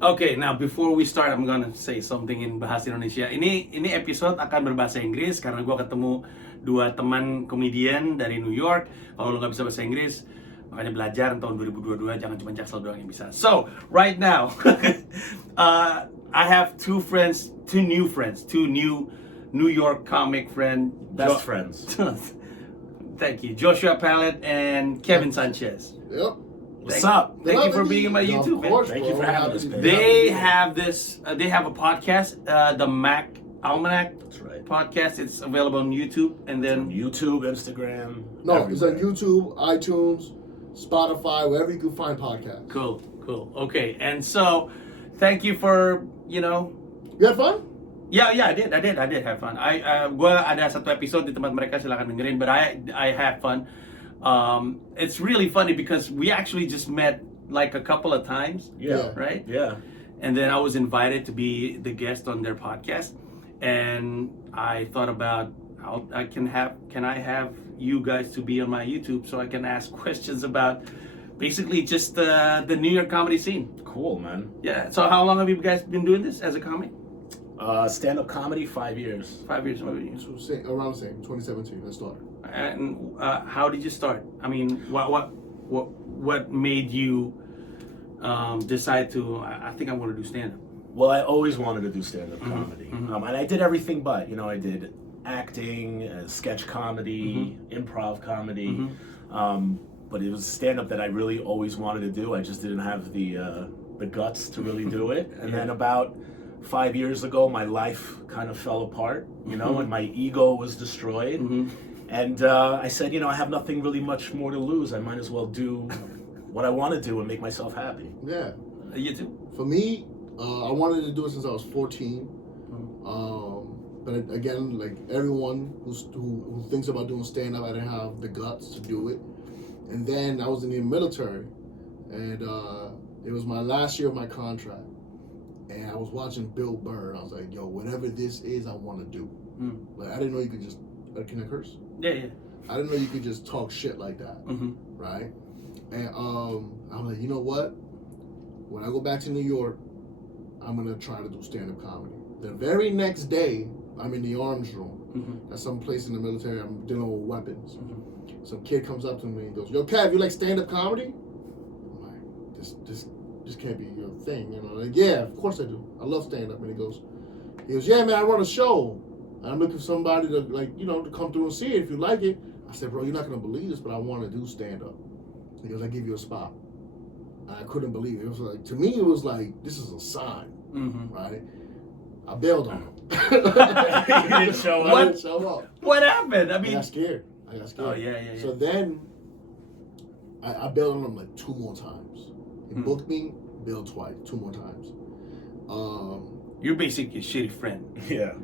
Okay, now before we start, I'm gonna say something in bahasa Indonesia. Ini episode akan berbahasa Inggris karena gue ketemu dua teman komedian dari New York. Kalau lo nggak bisa bahasa Inggris, makanya belajar tahun 2022, jangan cuma Jaksel doang yang bisa. So, right now, I have two new New York comic friend. Best friends. Thank you. Joshua PALED and Kevin SANCHEZ. Yep. What's up? Thank you for being in my YouTube, man. Thank you for having us, man. They have a podcast, the Mac Almanac. That's right. Podcast. It's available on YouTube, and then YouTube, Instagram. No, everywhere. it's on YouTube, iTunes, Spotify, wherever you can find podcasts. cool. Okay, and so thank you for You had fun? Yeah, I did have fun. Gua ada satu episode di tempat mereka, silakan dengerin. But I had fun. It's really funny because we actually just met like a couple of times. Yeah. Right? Yeah. And then I was invited to be the guest on their podcast, and I thought about can I have you guys to be on my YouTube so I can ask questions about basically just the New York comedy scene. Cool, man. Yeah. So how long have you guys been doing this as a comic? Stand-up comedy, 5 years. 5 years. What about you? So around the same, 2017, I started. And how did you start? I mean, what made you decide to? I think I want to do stand-up. Well, I always wanted to do stand-up comedy. Mm-hmm. And I did everything but, I did acting, sketch comedy, Mm-hmm. improv comedy. But it was stand-up that I really always wanted to do. I just didn't have the guts to really do it. And then about 5 years ago, my life kind of fell apart, and my ego was destroyed. And I said, I have nothing really much more to lose. I might as well do what I want to do and make myself happy. Yeah. You too. For me, I wanted to do it since I was 14. But again, like everyone who thinks about doing stand-up, I didn't have the guts to do it. And then I was in the military, and it was my last year of my contract. And I was watching Bill Burr, and I was like, yo, whatever this is, I want to do. Like, I didn't know you could just, can I curse? Yeah. I didn't know you could just talk shit like that, right? And I'm like, you know what? When I go back to New York, I'm going to try to do stand-up comedy. The very next day, I'm in the arms room. At some place in the military, I'm dealing with weapons. Some kid comes up to me and goes, yo, Kev, you like stand-up comedy? I'm like, this can't be your thing, Like, yeah, of course I do. I love stand-up. And he goes, yeah, man, I run a show. I'm looking for somebody to, to come through and see it if you like it. I said, bro, you're not going to believe this, but I want to do stand-up. He goes, I give you a spot. And I couldn't believe it. It was like, to me, it was like, this is a sign, right? I bailed on him. You didn't show up? I didn't show up. What happened? I mean, I got scared. Oh, yeah. So then, I bailed on him like 2 more times. He booked me, bailed twice, 2 more times. You're basically a shitty friend. Yeah.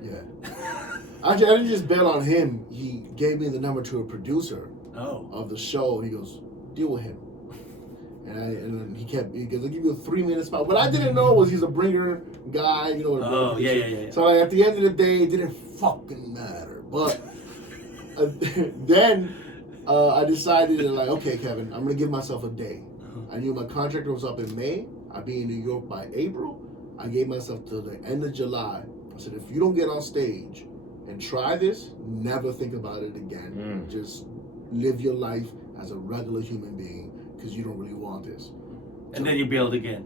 Actually, I didn't just bail on him. He gave me the number to a producer of the show. He goes, deal with him. And he goes, I'll give you a 3-minute spot. What I didn't know was he's a bringer guy, Oh, yeah. So at the end of the day, it didn't fucking matter. But then I decided to okay, Kevin, I'm going to give myself a day. I knew my contract was up in May. I'd be in New York by April. I gave myself till the end of July. I said, if you don't get on stage and try this, never think about it again. Just live your life as a regular human being because you don't really want this. And then you bailed again.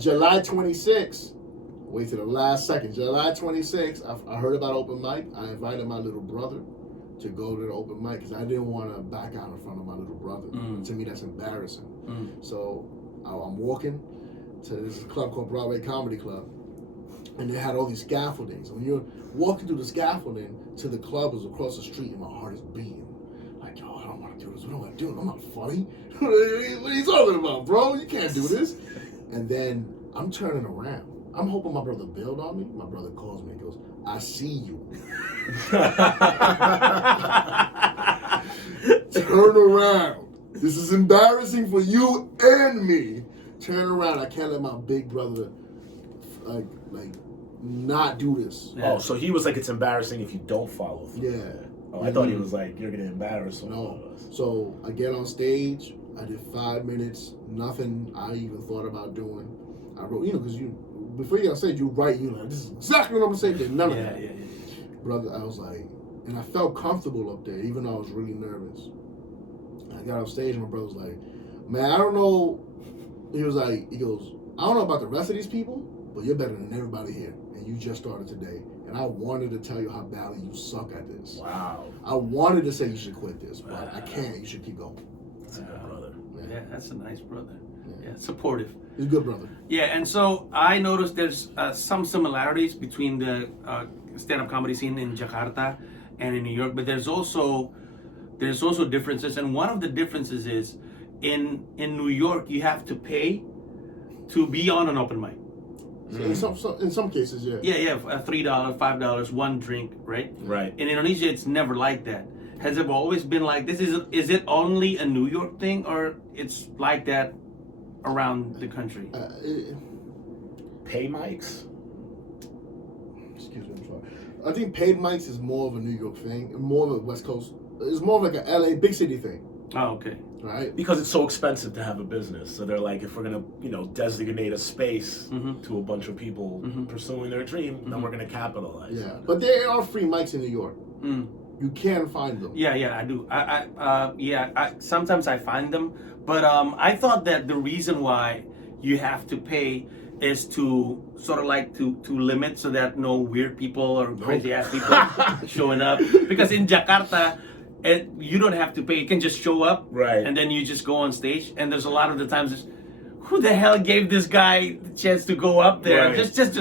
July 26th, wait till the last second. July 26th, I heard about open mic. I invited my little brother to go to the open mic because I didn't want to back out in front of my little brother. To me, that's embarrassing. So I'm walking to this club called Broadway Comedy Club, and they had all these scaffoldings. When you're walking through the scaffolding to the club is across the street, and my heart is beating. Like, yo, I don't want to do this. What am I doing? I'm not funny. What are you talking about, bro? You can't do this. And then I'm turning around. I'm hoping my brother bailed on me. My brother calls me and goes, I see you. Turn around. This is embarrassing for you and me. Turn around. I can't let my big brother like not do this. Oh, so he was like, it's embarrassing if you don't follow through. Yeah. Oh, I thought he was like, you're gonna embarrass him. No. So I get on stage. I did 5 minutes. Nothing I even thought about doing. I bro. You know, because before you got stage, you write. You like, this is exactly what I'm gonna say. Then none of that. Yeah. Brother, I was like, and I felt comfortable up there, even though I was really nervous. I got off stage, and my brother was like, man, I don't know. He goes, I don't know about the rest of these people, but you're better than everybody here. And you just started today. And I wanted to tell you how badly you suck at this. Wow. I wanted to say you should quit this, but I can't. You should keep going. That's a good brother. Yeah, that's a nice brother. Yeah, supportive. He's a good brother. Yeah, and so I noticed there's some similarities between the stand-up comedy scene in Jakarta and in New York, but there's also differences. And one of the differences is in New York you have to pay to be on an open mic. In some cases, yeah. Yeah, $3, $5, one drink, right? Right. In Indonesia, it's never like that. Has it always been like this? Is it only a New York thing, or it's like that around the country? Pay mics? Excuse me, I'm sorry. I think paid mics is more of a New York thing, more of a West Coast. It's more of like a LA big city thing. Oh, okay. Right? Because it's so expensive to have a business. So they're like, if we're going to, designate a space to a bunch of people pursuing their dream, then we're going to capitalize. Yeah. But there are free mics in New York. You can find them. Yeah, I do. I sometimes I find them, but I thought that the reason why you have to pay is to sort of like to limit so that no weird people or crazy ass people showing up. Because in Jakarta, you don't have to pay. You can just show up, right? And then you just go on stage. And there's a lot of the times, who the hell gave this guy the chance to go up there? Right. Just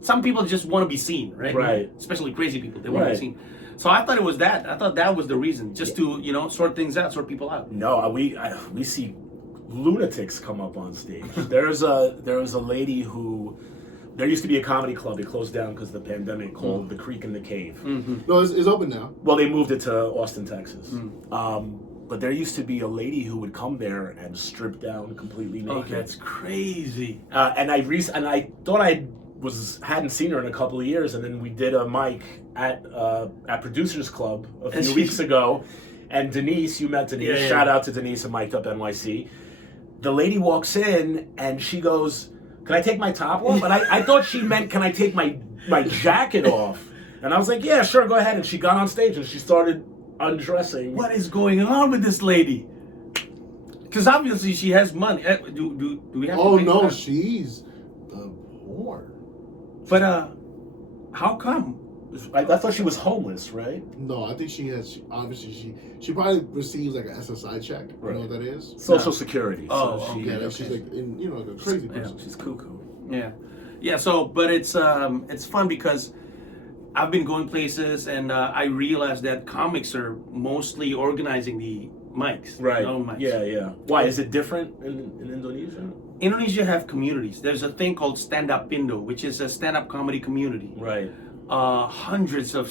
some people just want to be seen, right? Right. Especially crazy people, they want to be seen. So I thought it was that. I thought that was the reason, just to sort things out, sort people out. No, we see lunatics come up on stage. There was a lady who. There used to be a comedy club. It closed down because of the pandemic, called The Creek and the Cave. No, it's open now. Well, they moved it to Austin, Texas. But there used to be a lady who would come there and strip down completely naked. Oh, that's crazy. And I thought I hadn't seen her in a couple of years, and then we did a mic at Producers Club a few weeks ago. And Denise, you met Denise. Yeah. Shout out to Denise at Mic'd Up NYC. The lady walks in and she goes, "Can I take my top off?" And I thought she meant, "Can I take my jacket off?" And I was like, "Yeah, sure, go ahead." And she got on stage and she started undressing. What is going on with this lady? Because obviously she has money. Do we have? Oh to pay for no, that? she's the whore. But how come? I thought she was homeless, right? No, I think she probably receives like an SSI check. You know what that is? Social Security. Oh, so she, Yeah, like she's like like a crazy person. she's cuckoo. Yeah. So, but it's fun because I've been going places and I realized that comics are mostly organizing the mics. Right. No mics. Yeah. Why is it different in Indonesia? Indonesia have communities. There's a thing called Stand Up Indo, which is a stand-up comedy community. Right. Hundreds of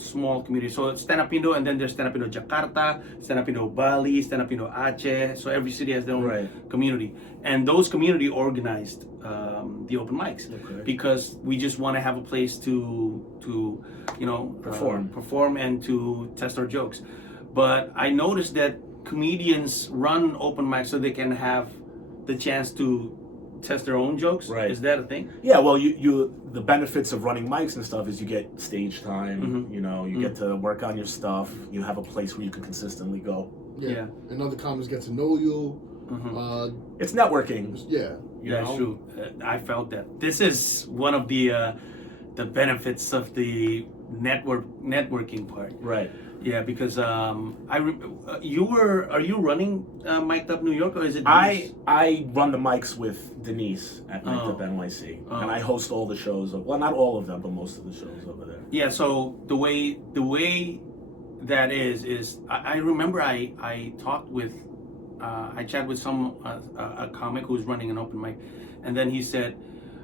small communities. So Stand Up Indo, and then there's Stand Up Indo Jakarta, Stand Up Indo Bali, Stand Up Indo Aceh. So every city has their own community, and those community organized the open mics because we just want to have a place to perform and to test our jokes. But I noticed that comedians run open mics so they can have the chance to test their own jokes. Right. Is that a thing? Yeah, well, you the benefits of running mics and stuff is you get stage time, you get to work on your stuff, you have a place where you can consistently go. Yeah. And other comics get to know you. It's networking. Yeah. Yeah, it's true. I felt that. This is one of the benefits of the networking part. Right. Yeah, because are you running Mic'd Up New York, or is it Denise? I run the mics with Denise at Mic'd Up NYC, and I host all the shows. Well, not all of them, but most of the shows over there. Yeah. So the way that is I remember I talked with I chatted with a comic who's running an open mic, and then he said,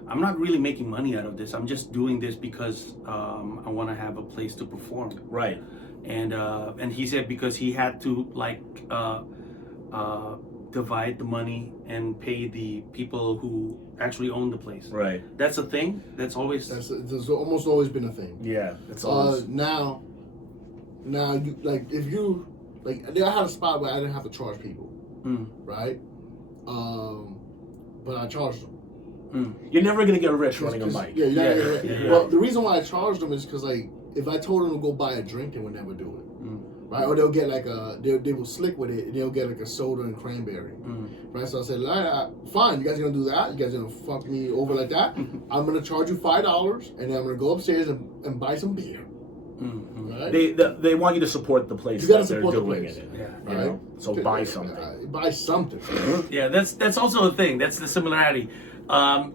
"I'm not really making money out of this. I'm just doing this because I want to have a place to perform." Right. And he said because he had to divide the money and pay the people who actually own the place. Right. That's a thing. That's There's almost always been a thing. Yeah. It's always now you I had a spot where I didn't have to charge people, right? But I charged them. You're never gonna get rich running a mic. Yeah, Yeah, yeah. Well, the reason why I charged them is because like if I told them to go buy a drink, they would never do it, right? Or they'll get like they will slick with it, and they'll get like a soda and cranberry, right? So I said, fine, you guys gonna do that? You guys gonna fuck me over like that? I'm gonna charge you $5, and then I'm gonna go upstairs and buy some beer. Right? They want you to support the place You gotta that they're support the doing place. it in. Yeah. You know? So buy something. Buy something. Yeah, that's also a thing. That's the similarity.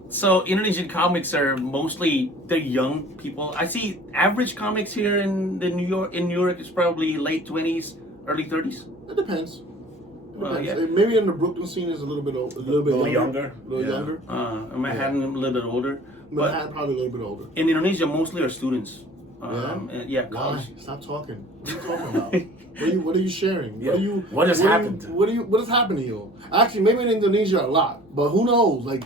So Indonesian comics are mostly they're young people. I see average comics here in New York is probably late 20s, early 30s. It depends. Yeah. Maybe in the Brooklyn scene is a little bit younger. A little younger. Manhattan a little bit older. Manhattan probably a little bit older. In Indonesia, mostly are students. Why? College. Stop talking. What are you talking about? What are you sharing? Yeah. What has happened? What has happened to you? Actually, maybe in Indonesia a lot, but who knows? Like,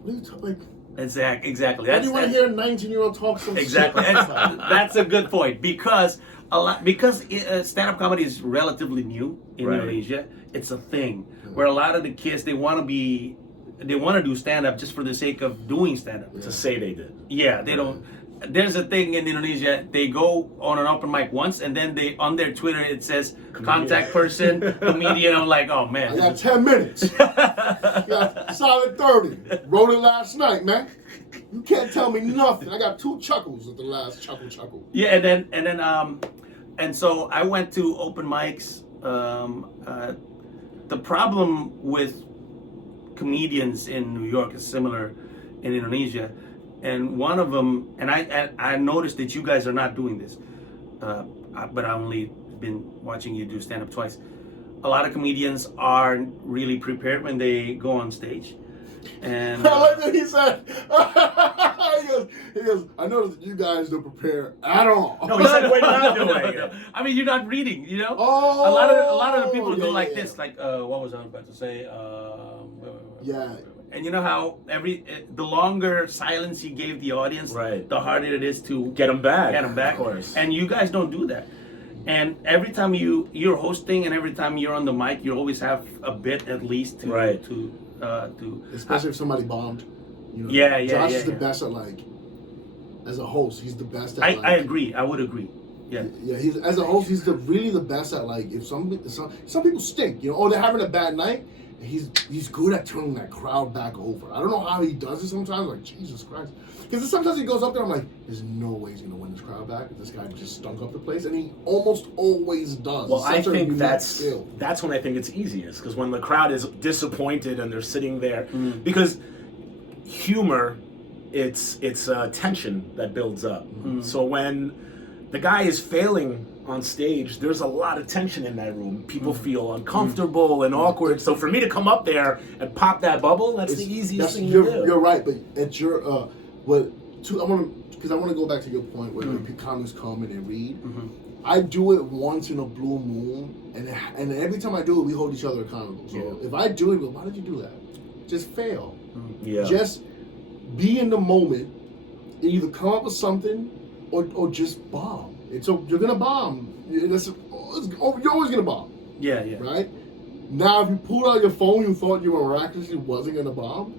what are you talking? Like, Exactly. why do you want to hear a 19-year-old talk some Exactly. shit? That's a good point because stand-up comedy is relatively new in Indonesia. It's a thing where a lot of the kids they want to do stand-up just for the sake of doing stand-up. To say they did. Yeah, they don't. There's a thing in Indonesia. They go on an open mic once, and then they on their Twitter it says contact person, comedian. I'm like, oh man. I got 10 minutes. Got solid 30. Wrote it last night, man. You can't tell me nothing. I got 2 chuckles at the last chuckle. Yeah, and so I went to open mics. The problem with comedians in New York is similar in Indonesia, and one of them, and I noticed that you guys are not doing this, but I only been watching you do stand up twice. A lot of comedians are really prepared when they go on stage. And I like what he said. he goes, I noticed that you guys don't prepare at all. No, he said we're not doing it. I mean, you're not reading, you know? Oh, a lot of the people go like this, like, what was I about to say? Yeah. And you know how the longer silence you gave the audience, the harder it is to get them back. Of course. And you guys don't do that. And every time you're hosting, and every time you're on the mic, you always have a bit at least to especially if somebody bombed. You know, Josh is the best at like, as a host, he's the best at. I agree. I would agree. Yeah. Yeah. He's as a host, he's really the best at like if some people stink, you know, or they're having a bad night. He's good at turning that crowd back over. I don't know how he does it sometimes. Like Jesus Christ, because sometimes he goes up there. I'm like, there's no way he's gonna win this crowd back. This guy just stunk up the place, and he almost always does. Well, I think that's when I think it's easiest, because when the crowd is disappointed and they're sitting there, because humor, it's tension that builds up. So when the guy is failing on stage, there's a lot of tension in that room. People feel uncomfortable and awkward. So for me to come up there and pop that bubble, that's the easiest thing to do. You're right, but at your I want to go back to your point where comics come and they read. I do it once in a blue moon, and every time I do it, we hold each other accountable. So if I do it, why did you do that? Just fail. Just be in the moment. Either come up with something or just bomb. You're gonna bomb. You're always gonna bomb. Yeah. Right? Now, if you pulled out your phone, you thought you miraculously wasn't gonna bomb.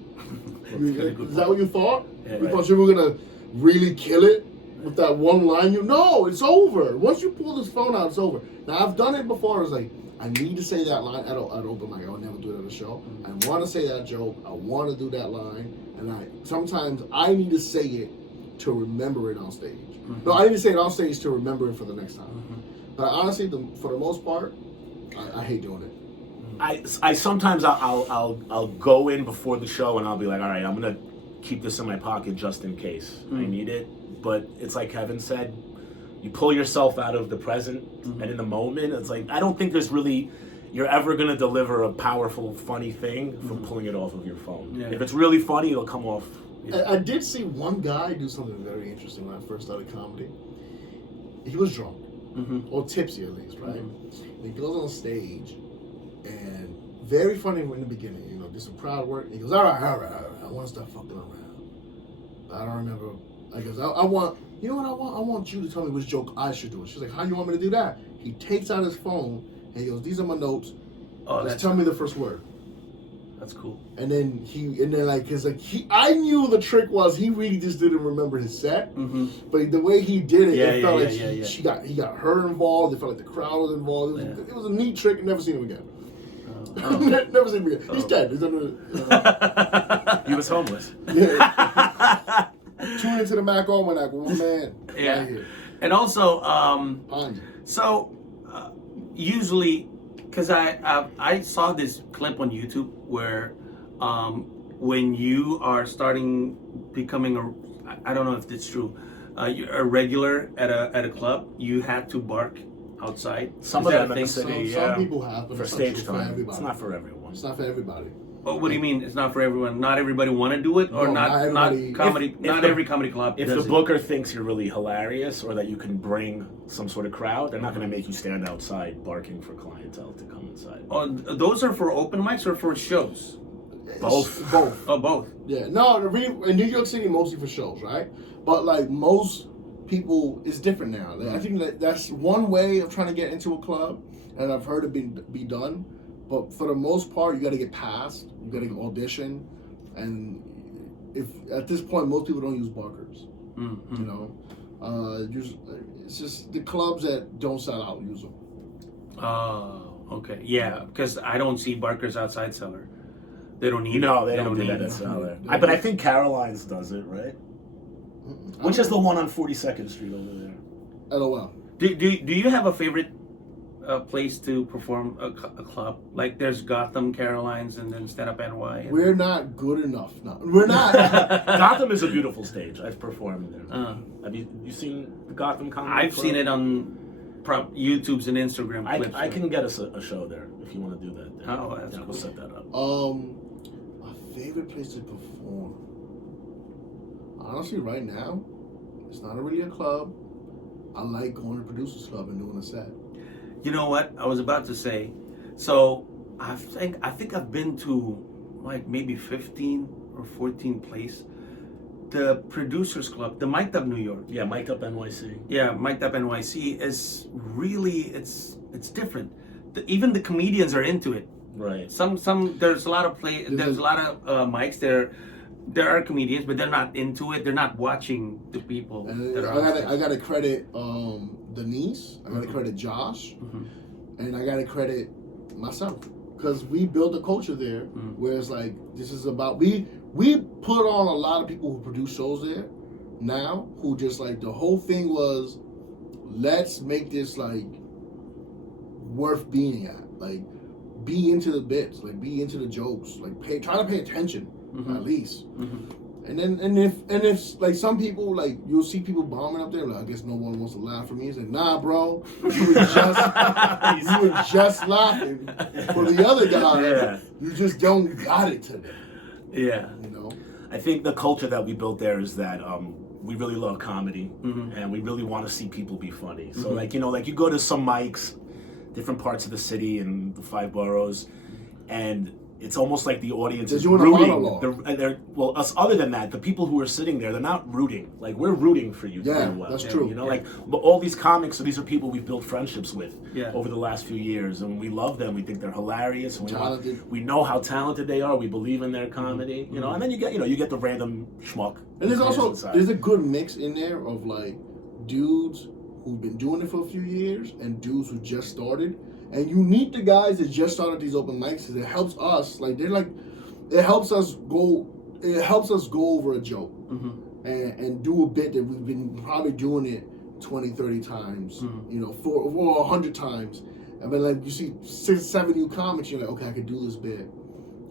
Is that what you thought? You thought you were gonna really kill it with that one line? No, it's over. Once you pull this phone out, it's over. Now, I've done it before. It's like, I need to say that line at open mic. I would never do it at a show. I want to say that joke. I want to do that line, and sometimes I need to say it to remember it on stage. No, I need to say it on stage to remember it for the next time. But honestly, for the most part, I hate doing it. I sometimes I'll go in before the show and I'll be like, all right, I'm gonna keep this in my pocket just in case I need it. But it's like Kevin said, you pull yourself out of the present and in the moment. It's like I don't think you're ever gonna deliver a powerful, funny thing from pulling it off of your phone. Yeah. If it's really funny, it'll come off. I did see one guy do something very interesting when I first started comedy. He was drunk, or tipsy at least, right? And he goes on stage, and very funny in the beginning, you know, did some crowd work. And he goes, all right, I want to start fucking around. I don't remember. I guess I want, you know what I want? I want you to tell me which joke I should do. She's like, how do you want me to do that? He takes out his phone, and he goes, these are my notes. Just tell me the first word. That's cool. And then I knew the trick was he really just didn't remember his set, but the way he did it, it felt like he got her involved. It felt like the crowd was involved. It was a neat trick. Never seen him again. Never seen him again. He's dead. He's He was homeless. Yeah. Tune into the Mac Almanac, one man. Yeah. Right here. And also, Pandji. so usually, because I saw this clip on YouTube where when you are becoming I don't know if it's true, you're a regular at a club, you have to bark outside. Some Is of that them a in thing? the city, Some people have, but for it's stage not for time. everybody. It's not for everyone. It's not for everybody. Oh, what do you mean? It's not for everyone. Not everybody want to do it, or No, not everybody. not every comedy club. If does the it. booker thinks you're really hilarious or that you can bring some sort of crowd, they're not going to make you stand outside barking for clientele to come inside. Oh, those are for open mics or for shows? Both. Both. Oh, both. Yeah. No, in New York City, mostly for shows, right? But like most people, it's different now. Like, I think that's one way of trying to get into a club, and I've heard it be done. But for the most part, you got to get passed. You got to audition, and if at this point most people don't use barkers, you know, it's just the clubs that don't sell out use them. Oh, okay. Yeah, because I don't see barkers outside Cellar. They don't need No, it. they don't do need that it. at Cellar. But I think Caroline's does it, right? Which is the one on 42nd Street over there. LOL. Do you have a favorite place to perform a club? Like there's Gotham, Caroline's, and then Stand Up NY. We're not good enough. No, we're not. Gotham is a beautiful stage. I've performed there. Have you seen the Gotham Comedy I've Club? seen it on YouTube's and Instagram clips. I can get us a show there if you want to do that. There. Oh, that's We'll cool. set that up. My favorite place to perform. Honestly, right now, it's not really a club. I like going to Producers Club and doing a set. You know what? I was about to say. So I think I've been to like maybe 15 or 14 places. The Producers Club, the Mic'd Up New York. Yeah, Mic'd Up NYC. Yeah, Mic'd Up NYC is really it's different. Even the comedians are into it. Right. Some there's a lot of there's a lot of mics there. There are comedians, but they're not into it. They're not watching the people. And That are I gotta credit Denise. I gotta credit Josh, and I gotta credit myself because we built a culture there where it's like this is about we put on a lot of people who produce shows there now who just like the whole thing was let's make this like worth being at, like be into the bits, like be into the jokes, like try to pay attention. At least, and if like some people like you'll see people bombing up there. Like I guess no one wants to laugh for me. It's like nah, bro, you were just laughing for the other guy. Yeah. You just don't got it today. Yeah. You know. I think the culture that we built there is that we really love comedy and we really want to see people be funny. So like you go to some mics, different parts of the city and the 5 boroughs, and it's almost like the audience is rooting. Well, us other than that, the people who are sitting there, they're not rooting. Like we're rooting for you to do well. That's true. You know, like all these comics, so these are people we've built friendships with over the last few years, and we love them. We think they're hilarious, and we know how talented they are. We believe in their comedy. You know, and then you get the random schmuck. And there's a good mix in there of like dudes who've been doing it for a few years and dudes who just started. And you need the guys that just started these open mics because it helps us. Like it helps us go over a joke and do a bit that we've been probably doing it 20, 30 times, you know, or 100 times. And but like you see 6, 7 new comics, you're like, okay, I could do this bit.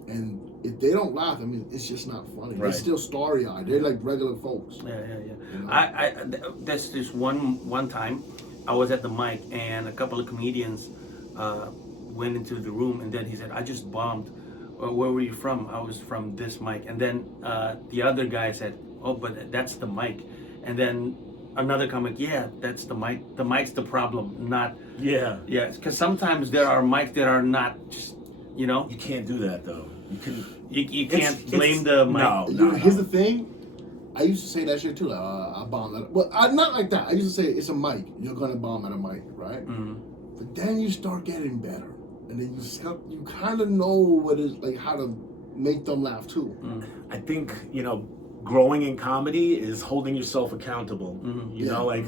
And if they don't laugh, I mean, it's just not funny. Right. They're still starry-eyed. They're like regular folks. Yeah. You know? I that's just one time I was at the mic and a couple of comedians went into the room, and then he said, I just bombed. Where were you from? I was from this mic. And then the other guy said, oh, but that's the mic. And then another comic, yeah, that's the mic. The mic's the problem, not... Yeah, because sometimes there are mics that are not just, you know? You can't do that, though. You can't blame the mic. No. Here's the thing. I used to say that shit too. Like, I bombed at it. Well, not like that. I used to say, it's a mic. You're going to bomb at a mic, right? But then you start getting better, and then you kind of know what is like how to make them laugh too. I think, you know, growing in comedy is holding yourself accountable. You know, like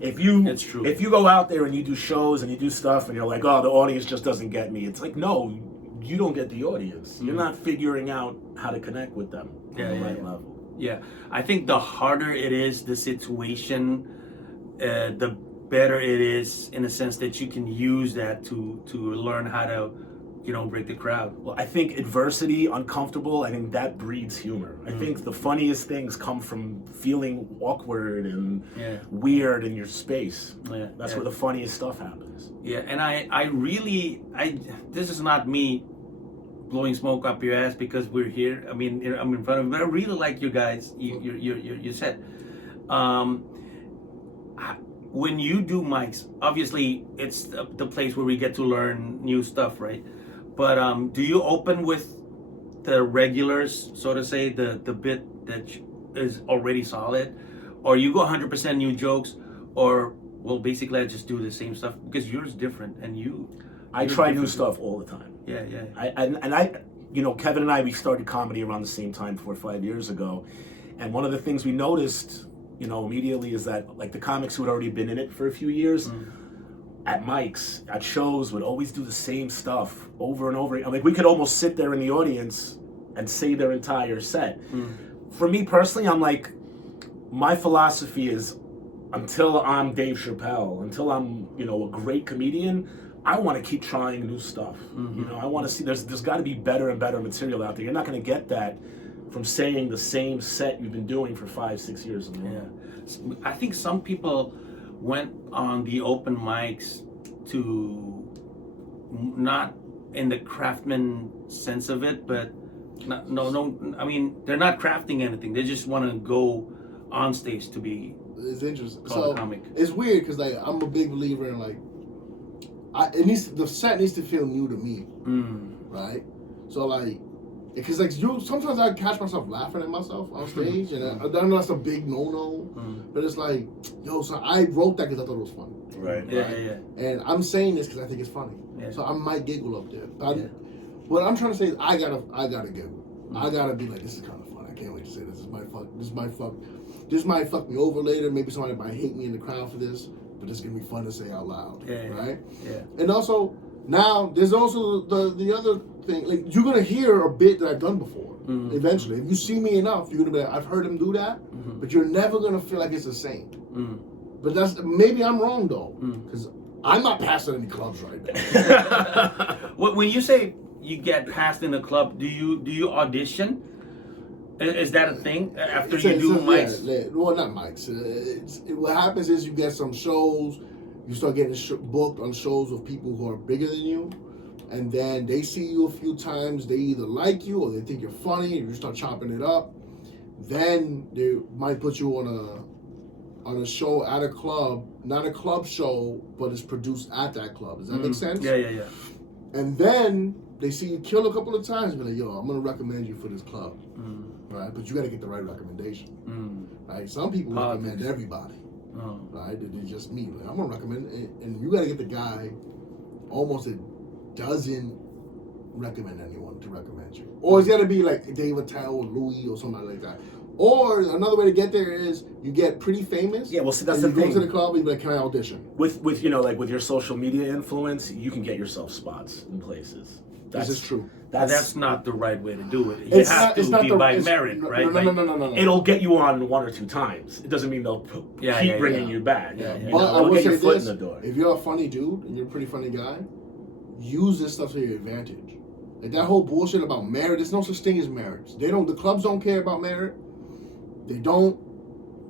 if you It's true. if you go out there and you do shows and you do stuff and you're like, oh, the audience just doesn't get me. It's like, no, you don't get the audience. You're not figuring out how to connect with them on the right level. Yeah, I think the harder it is, the situation, the better it is in a sense that you can use that to learn how to, you know, break the crowd. Well, I think adversity, uncomfortable, I think that breeds humor. I think the funniest things come from feeling awkward and weird in your space. Yeah, That's where the funniest stuff happens. Yeah, and I really, this is not me blowing smoke up your ass because we're here. I mean, I'm in front of you, but I really like you guys. You said, when you do mics, obviously it's the place where we get to learn new stuff, right? But do you open with the regulars, so to say, the bit that is already solid, or you go 100% new jokes, or well, basically I just do the same stuff because yours is different and I try new stuff all the time. Yeah. I, you know, Kevin and I, we started comedy around the same time 4 or 5 years ago. And one of the things we noticed, you know, immediately is that like the comics who had already been in it for a few years at mics, at shows would always do the same stuff over and over. Like we could almost sit there in the audience and say their entire set. For me personally, I'm like, my philosophy is until I'm Dave Chappelle, until I'm, you know, a great comedian, I want to keep trying new stuff. You know, I want to see there's got to be better and better material out there. You're not going to get that from saying the same set you've been doing for 5-6 years in a row. Yeah, I think some people went on the open mics to not in the craftsman sense of it, but no. I mean, they're not crafting anything. They just want to go on stage to be. It's interesting. Called a comic. It's weird because like I'm a big believer in like. The set needs to feel new to me, right? So like, because like sometimes I catch myself laughing at myself on stage, and I know that's a big no-no, but it's like, yo, so I wrote that because I thought it was funny, Right. Yeah. and I'm saying this because I think it's funny, so I might giggle up there. But what I'm trying to say is I gotta giggle, I gotta be like, this is kind of fun. I can't wait to say this. This might fuck me over later. Maybe somebody might hate me in the crowd for this. But it's gonna be fun to say out loud, right? Yeah. And also now there's also the other thing. Like you're gonna hear a bit that I've done before. Eventually, if you see me enough, you're gonna be like, I've heard him do that, but you're never gonna feel like it's the same. But that's maybe I'm wrong though, because I'm not passing any clubs right now. When you say you get passed in a club, do you audition? Is that a thing after you do mics? Yeah, well, not mics. What happens is you get some shows, you start getting booked on shows with people who are bigger than you, and then they see you a few times. They either like you or they think you're funny, and you start chopping it up. Then they might put you on a show at a club, not a club show, but it's produced at that club. Does that make sense? Yeah. And then they see you kill a couple of times, and be like, yo, I'm gonna recommend you for this club. Right, but you got to get the right recommendation. Right, some people recommend everybody. Right, they just me. Like, I'm gonna recommend, and you got to get the guy almost that doesn't recommend anyone to recommend you, or it's got to be like Dave Attell or Louis or somebody like that. Or another way to get there is you get pretty famous. Yeah, well, see, that's the thing. You go to the club and you're like, can I audition? With you know, like with your social media influence, you can get yourself spots in places. This is true. That's not the right way to do it. You have to be by merit, right? No. It'll get you on 1 or 2 times. It doesn't mean they'll keep bringing you back. But I will get say your foot this, in the door. if you're a funny dude and you're a pretty funny guy, use this stuff to your advantage. Like that whole bullshit about merit, there's no such thing as merit. The clubs don't care about merit. They don't.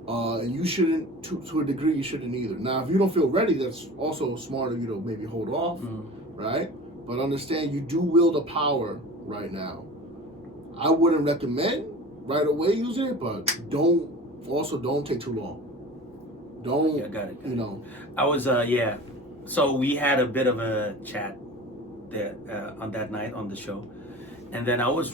And you shouldn't, to a degree, you shouldn't either. Now, if you don't feel ready, that's also smart of you to maybe hold off, right? But understand you do wield a power right now. I wouldn't recommend right away using it, but don't take too long. Don't, got it. You know. I was, so we had a bit of a chat there on that night on the show. And then I don't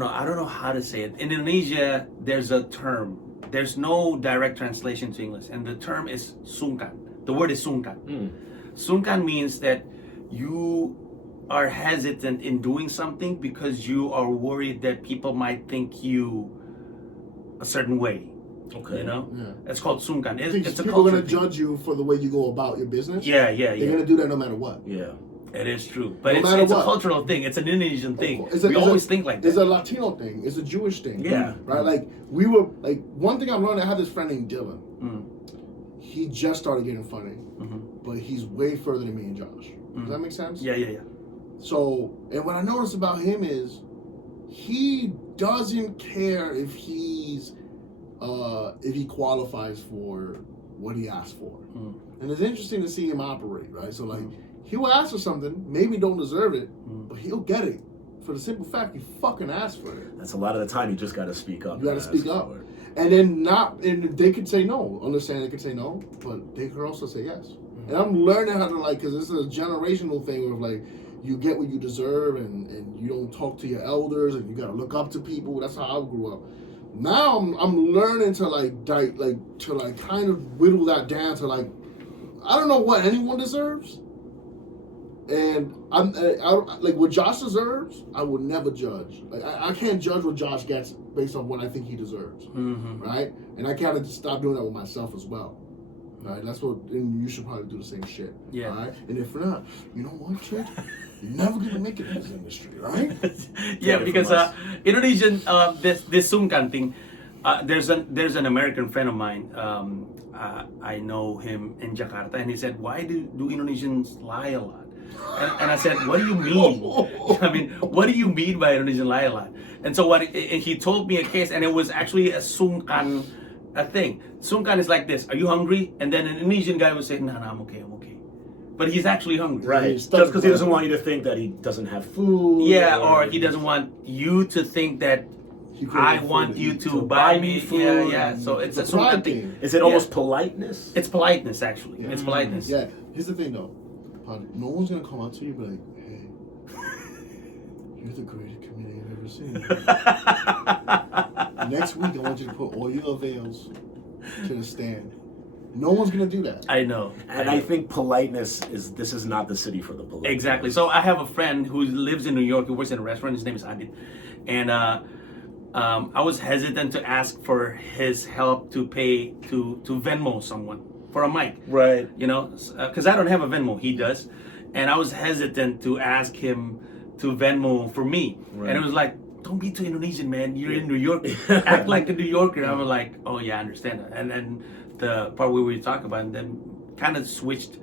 know how to say it. In Indonesia, there's a term. There's no direct translation to English. And the term is sungkan. The word is sungkan. Sungkan means that you are hesitant in doing something because you are worried that people might think you a certain way. Okay. You know, Yeah. it's called sungkan. I think It's a people are culture going to thing. judge you for the way you go about your business. Yeah, They're going to do that no matter what. Yeah. it is true. But No it's matter a what. cultural thing. It's an Indonesian thing. It's a- We it's always a- think like It's that. a Latino thing. It's a Jewish thing. Yeah. Right? Like, we were, like, one thing I learned, I had this friend named Dylan. Mm. He just started getting funny, Mhm. but he's way further than me and Josh. Does that make sense? Yeah, yeah, yeah. So, and what I noticed about him is he doesn't care if he qualifies for what he asked for. Mm. And it's interesting to see him operate, right? So, like, he'll ask for something, maybe don't deserve it, but he'll get it for the simple fact he fucking asked for it. That's a lot of the time. You just got to speak up. You gotta and speak ask up. for it. And then and they could say no. Understand they could say no, but they could also say yes. And I'm learning how to, like, because this is a generational thing where, like, you get what you deserve and you don't talk to your elders and you got to look up to people. That's how I grew up. Now I'm learning to, like, kind of whittle that down to, like, I don't know what anyone deserves. And I like what Josh deserves, I would never judge. Like, I can't judge what Josh gets based on what I think he deserves, right? And I gotta stop doing that with myself as well, right? That's what, and you should probably do the same shit, Yeah. right? And if not, you know what, kid, you're never gonna make it in this industry, right? Yeah, it because from us. Indonesian this sungkan thing. There's an American friend of mine. I know him in Jakarta, and he said, "Why do Indonesians lie a lot?" And I said, "What do you mean? I mean, what do you mean by Indonesian lie a lot?" And so and he told me a case, and it was actually a sungkan thing. Sungkan is like this: "Are you hungry?" And then an Indonesian guy would say, "No, I'm okay, I'm okay," but he's actually hungry. Right. He's Just because he stuck- doesn't want you to think that he doesn't have food. Yeah, or he doesn't want you to think that He couldn't I afford want to you eat. to to buy buy me me food. food. Yeah. So it's a It's a pride sungkan thing. thing. Is it Yeah. almost politeness? It's politeness, actually. It's politeness. Yeah, here's the thing though, Pandji, no one's gonna come out to you and be like, "Hey, you're the greatest comedian I've ever seen." Next week, I want you to put all your veils to the stand. No one's gonna do that. I know. And I think politeness this is not the city for the polite. Exactly. So I have a friend who lives in New York. He works in a restaurant. His name is Adit, and I was hesitant to ask for his help to pay to Venmo someone for a mic. Right. You know, because I don't have a Venmo. He does, and I was hesitant to ask him to Venmo for me. Right. And it was like, don't be too Indonesian, man. You're in New York. Act like a New Yorker. I was like, oh yeah, I understand that. And then the part where we talk about it, and then kind of switched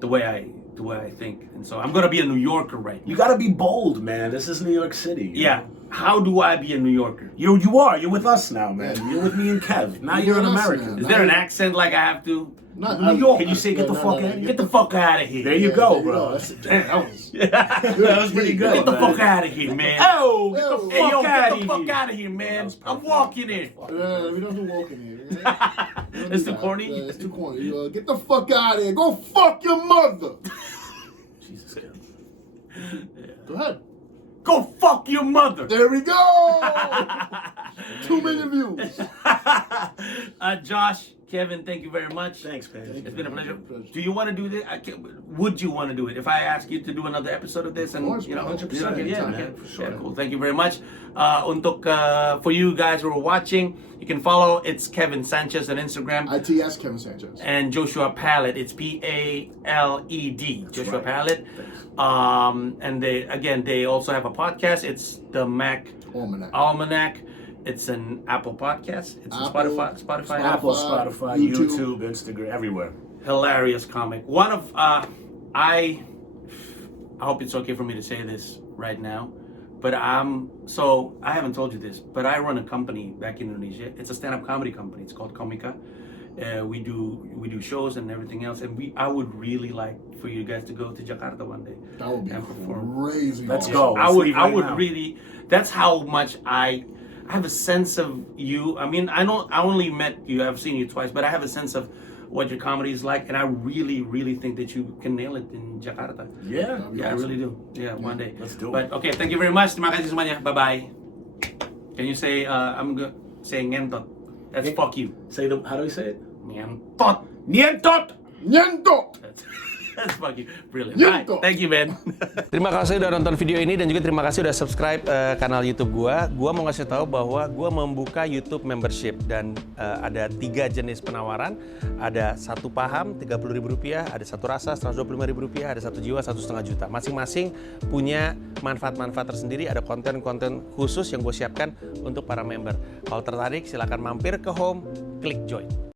the way I think. And so I'm gonna be a New Yorker right now. You got to be bold, man. This is New York City. Yeah. How do I be a New Yorker? You are. You're with us now, man. You're with me and Kev. Now you're an with us American. now. Is there an accent like I have to? Not New York. Can you say Yeah, get the no, fuck no, out? Get the fuck out of here. There you Yeah, go, there bro. Damn, that was. That was pretty good. Get the man. fuck out of here, man. Oh, get the Hey, Hey, yo, fuck get out the of fuck here. out of here, man. was I'm perfect. walking in. We don't do walking here. We don't It's do too that. corny? Yeah, it's too corny. Get the fuck out of here. Go fuck your mother. Jesus Christ. Go ahead. Go fuck your mother. There we go. 2 million views. Josh, Kevin, thank you very much. Thanks, man. It's been a pleasure. Pleasure. Do you want to do this? Would you want to do it if I ask you to do another episode of this? And course, you know, 100%, yeah, man, okay. for sure. Yeah, cool. Thank you very much. For you guys who are watching, you can follow. It's Kevin Sanchez on Instagram. ITS Kevin Sanchez. And Joshua PALED. It's PALED. Joshua right. PALED. And they also have a podcast. It's the Mac Almanac. Almanac. It's an Apple podcast. It's Apple, on Spotify. Apple, Spotify, Spotify, YouTube. YouTube, Instagram, everywhere. Hilarious comic. One of I hope it's okay for me to say this right now, but I haven't told you this, but I run a company back in Indonesia. It's a stand-up comedy company. It's called Komika. We do shows and everything else, and I would really like for you guys to go to Jakarta one day. That would be and perform. crazy. Let's awesome. go. I would leave right now. really. That's how much I have a sense of you. I mean, I only met you. I've seen you twice, but I have a sense of what your comedy is like, and I really, really think that you can nail it in Jakarta. Yeah. That'd be Yeah, I awesome. really do. Yeah, one day. Let's do it. But okay, thank you very much. Terima kasih semuanya. Bye bye. Can you say? I'm gonna say ngentot. That's fuck you. How do we say it? Ngentot. Nientot! Niento. That's That's fucking brilliant. You Right. go. Thank you, Ben. Terima kasih udah nonton video ini dan juga terima kasih udah subscribe kanal YouTube gua. Gua mau ngasih tahu bahwa gua membuka YouTube membership dan ada 3 jenis penawaran. Ada 1 paham Rp30.000, ada 1 rasa Rp125.000, ada 1 jiwa Rp1,5 juta. Masing-masing punya manfaat-manfaat tersendiri. Ada konten-konten khusus yang gue siapkan untuk para member. Kalau tertarik, silakan mampir ke home, klik join.